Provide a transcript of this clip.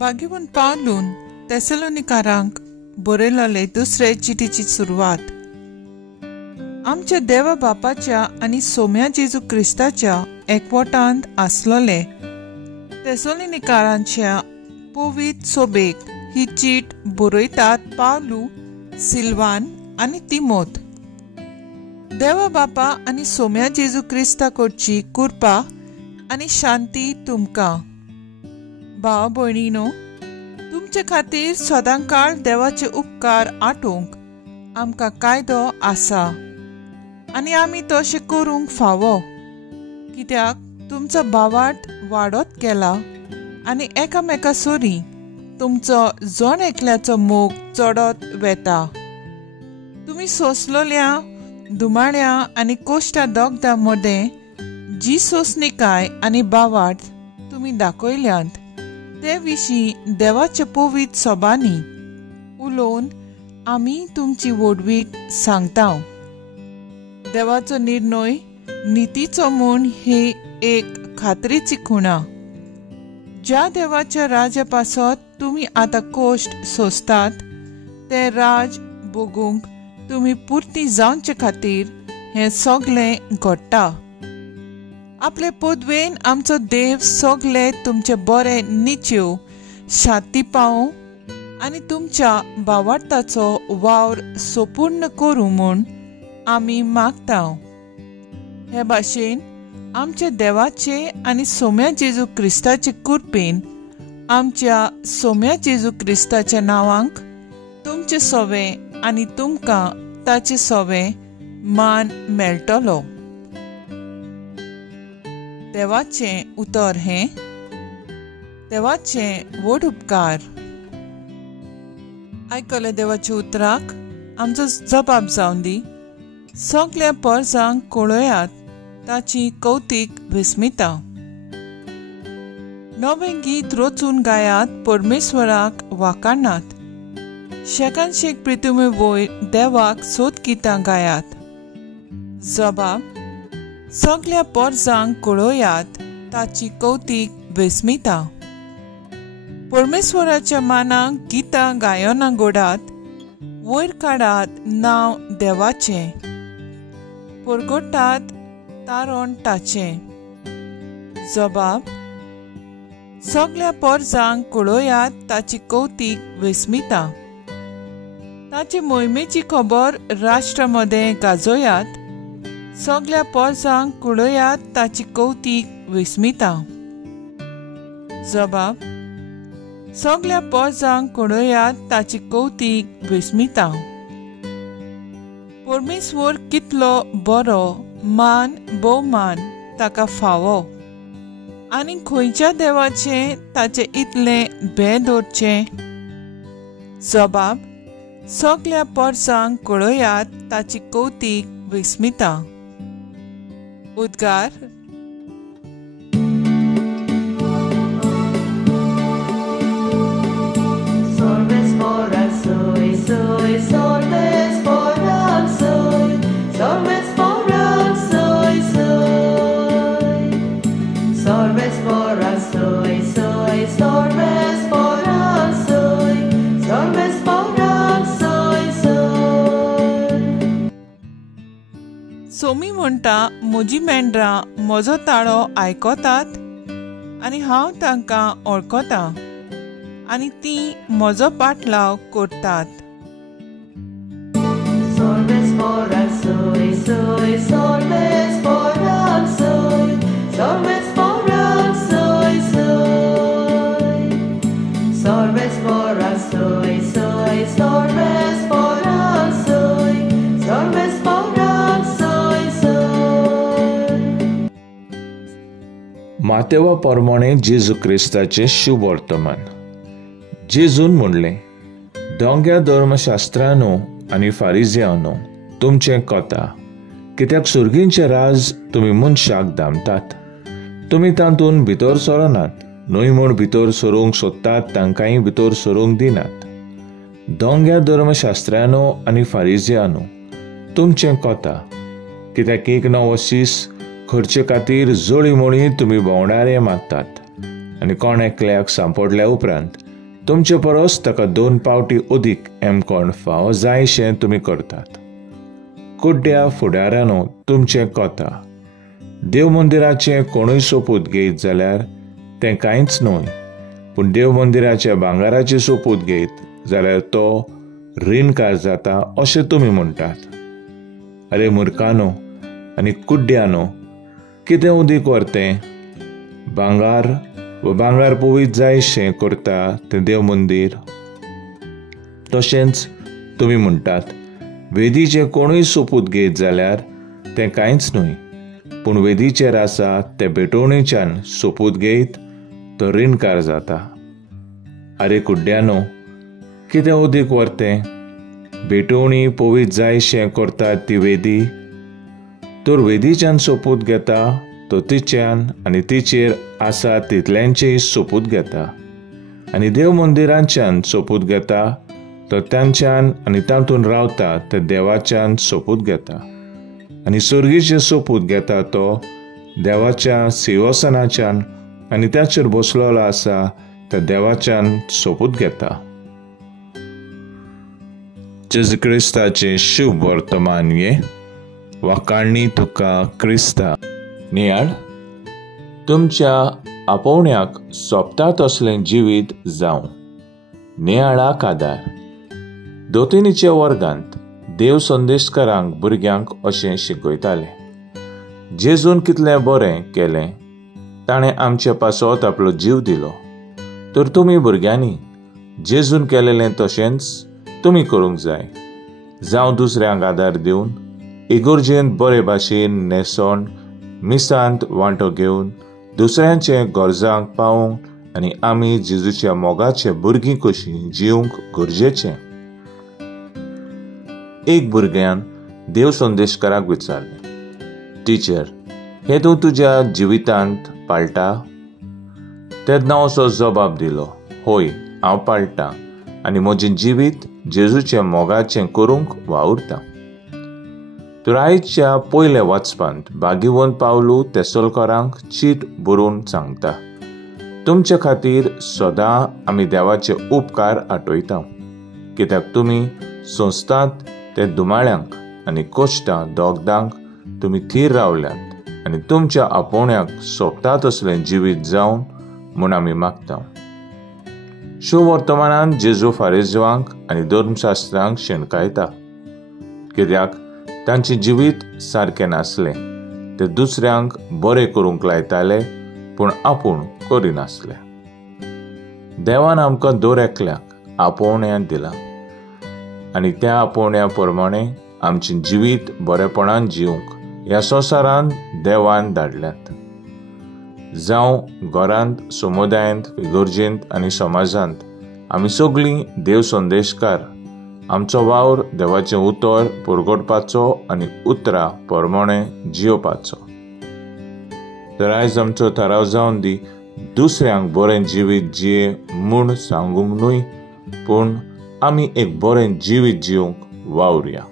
भाग्यवन पावलून तेसलोनिकारांक बरयलेले दुसरे चिठीची सुरवात. आमच्या देवा बापाच्या आनी सोम्या जेजू क्रिस्ताच्या एकवटांत आसलोले तेसलोनिकारांच्या पवित्र सोबेक ही चीट बरयतात पावलू, सिल्वान आनी तिमोथ. देवा बापा आनी सोम्या जेजू क्रिस्ता कडची कृपा आनी शांती तुमकां. भाव भयणीनो, तुमचे खातीर सदांकाळ देवाचे उपकार आठोवंक आमकां कायदो आसा आनी आमी तशें करूंक फावो, कित्याक तुमचो भावार्थ वाडत गेला आनी एकामेका सोरी तुमचो जण एकल्याचो मोग चडत वेता. तुमी सोंसलोल्या दुमाळ्या आनी कोश्टा दोगदां मदें जी सोंसणीकाय आनी भावार्थ तुमी दाखयल्यांत ते विशीं देवाच्या पवित्र सोबांनी उलोवन आमी तुमची वडवीक सांगता. देवाचो निर्णय नितीचो म्हूण ही एक खात्रीची खुणा. ज्या देवाच्या राजा पासत तुमी आतां कोश्ट सोंसतात ते राज भोगूंक तुमी पुर्ती जावचे खातीर हें सगलें घडटा. आपले पोदवेन आमचो देव सगळे तुमचे बरे निच्यो शांती पावूं आनी तुमच्या भावार्थाचो वावर सोपूर्ण करूं म्हूण आमी मागता. हे भाशेन आमच्या देवाचे आनी सोम्या जेजू क्रिस्ताचे कृपेन आमच्या सोम्या जेजू क्रिस्ताच्या नांवांक तुमचे सोवे आनी तुमकां ताचे सोवे मान मेळटलो. देवाचें उतर हें देवाचें व्हड उपकार. आयकले देवाच्या उतराक आमचो जबाब जावन दी. सगल्या परजांक कळयात ताची कौतीक विस्मिता. नवें गीत रचून गायात परमेश्वराक वाखाणात. शेकान शेक प्रितुमे वयर देवाक सोत गितां गायात. जबाब: सगल्या परजांक कळयात ताची कौतीक विस्मिता. परमेश्वराच्या मानाक गितां गायना गोडात. वयर काडात नांव देवाचें. परगटात तारण ताचें. जबाब: सगल्या परजांक कळयात ताची कौतीक विस्मिता. ताचे मोहिमेची खबर राष्ट्रा मदें गाजोयात. सगल्या परजांक कळयात ताची कौतीक विस्मिता. जबाब: सगल्या परजांक कळयात ताची कौतीक विस्मिता. परमेश्वर कितलो बरो, मान भोवमान ताका फावो. आनी खंयच्या देवाचें ताचे इतलें भें दवरचें. जबाब: सगल्या परजांक कळयात ताची कौतीक विस्मिता. उद्गार. Sorbes foran soy, soy, sorbes foran soy, sorbes foran soy, soy. Sorbes foran soy, soy, sorbes foran soy, sorbes foran soy, soy. Somi म्हणटा, म्हजी मेंढरां म्हजो ताळो आयकतात आनी हांव तांकां वळखतां आनी तीं म्हजो पाटलाव करतात. Sorbes foran soy, soy, sorbes foran soy, sorbes foran soy, soy. Sorbes foran soy, soy, sorbes foran soy, sorbes foran soy, soy. मातेवा परमाणे जेजू क्रिस्ताचे शुभ वर्तमान. जेजून म्हणलें, दोंग्या धर्मशास्त्रांनो आनी फारिजियांनो, तुमचें कोता, कित्याक सुर्गींचें राज तुमी मनशाक धामतात. तुमी तातूंत भितर सरनात, न्हय म्हूण भितर सरूंक सोदतात तांकांय भितर सरूंक दिनात. दोंग्या धर्मशास्त्रांनो आनी फारिजियांनो, तुमचें कोता, कित्याक एक नवो सीस खर्चे खातीर जळी मोळी तुमी भोंवडारे मागतात आनी कोण एकल्याक सांपडल्या उपरांत तुमचे परस ताका 2 पावटी अदीक एमकोण फावो जायशें तुमी करतात. कुड्ड्या फुडाऱ्यानो तुमचें कोता. देव मंदिराचें कोणूय सोपूत घेयत जाल्यार तें कांयच न्हय, पूण देव मंदिराच्या भांगाराची सोपूत घेयत जाल्यार तो रीणकार जाता अशें तुमी म्हणटात. अरे मुर्खानो आनी कुड्ड्यानो, कितें उदीक व्हरतें? भांगार व भांगार पोवीत जायशें करता तें देव मंदीर. तशेंच तुमी म्हणटात, वेदीचें कोणूय सोपूत घेयत जाल्यार तें कांयच न्हय, पूण वेदीचेर आसा ते भेटवणेच्यान सोपूत घेयत तो रीणकार जाता. आरे कुड्ड्यानो, कितें उदीक व्हरतें? भेटवणी पोवीत जायशें करतात ती वेदी. तर वेदीच्यान सोपूत घेता तो तिच्यान आनी तिचेर आसा तितल्यांचेय सोपूत घेता, आनी देव मंदिरांच्यान सोपूत घेता तो तांच्यान आनी तातूंत रावता ते देवाच्यान सोपूत घेता, आनी सर्गीचें सोपूत घेता तो देवाच्या सिंहासनाच्यान आनी त्याचेर बसलेलो आसा त्या देवाच्यान सोपूत घेता. जेजू क्रिस्ताचें शुभ वर्तमान वा काणणी तुका क्रिस्ता. नियाळ, तुमच्या आपोवण्याक सोबता तसलें जिवीत जावं. नियाळाक आदार. दोतोनीच्या वर्गांत देव संदेशकारांक भुरग्यांक अशें शिकयताले. जेजून कितलें बरें केलें, ताणें आमचे पासत आपलो जीव दिलो. तर तुमी भुरग्यांनी जेजून केलेलें तशेंच तुमी करूंक जाय. जावं दुसऱ्यांक आदार दिवन, इगोर्जेंत बरे भाशेन न्हेसोन, मिसांत वांटो घेवन, दुसऱ्यांचे गरजांक पावूंक आनी आमी जेजूच्या मोगाचे भुरगीं कशीं जिवंक गरजेचें. एक भुरग्यान देव संदेशकाराक विचारलें, टिचर, हें तूं तुज्या जिवितांत पाळटा? तेन्ना असो जबाब दिलो, होय, हांव पाळटां आनी म्हजें जिवीत जेजूच्या मोगाचें करूंक वावुरतां. तर आयच्या पयले वाचपांत भाग्यवंत पावलू तेसलकारांक चीट बरोवन सांगता, तुमचे खातीर सदां आमी देवाचे उपकार आठयता, कित्याक तुमी संस्थांत ते दुमाळ्यांक आनी कोश्टां दोगदांक तुमी थीर रावल्यात आनी तुमच्या आपोवण्याक सोबता तसलें जिवीत जावन म्हूण आमी मागता. शुभ वर्तमानांत जेजू फारिझेवांक आनी धर्मशास्त्रांक शेणकायता, कित्याक तांचें जिवीत सारकें नासलें. ते दुसऱ्यांक बरें करूंक लायताले पूण आपूण करिनासले. देवान आमकां दर एकल्याक आपोवण्यां दिलां आनी त्या आपोवण्या प्रमाणें आमचें जिवीत बरेपणान जिवंक ह्या संवसारांत देवान धाडल्यात. जावं घरांत, समुदायांत, इगोर्जेंत आनी समाजांत आमी सगळीं देव संदेशकार आमचो वावर देवाचें उतर पुरगोडपाचो आनी उतरां प्रमाणें जियोवपाचो. तर आयज आमचो थाराव जावन दी, दुसऱ्यांक बरें जिवीत जिये म्हूण सांगूंक न्हय, पूण आमी एक बरें जिवीत जिवंक वावुरया.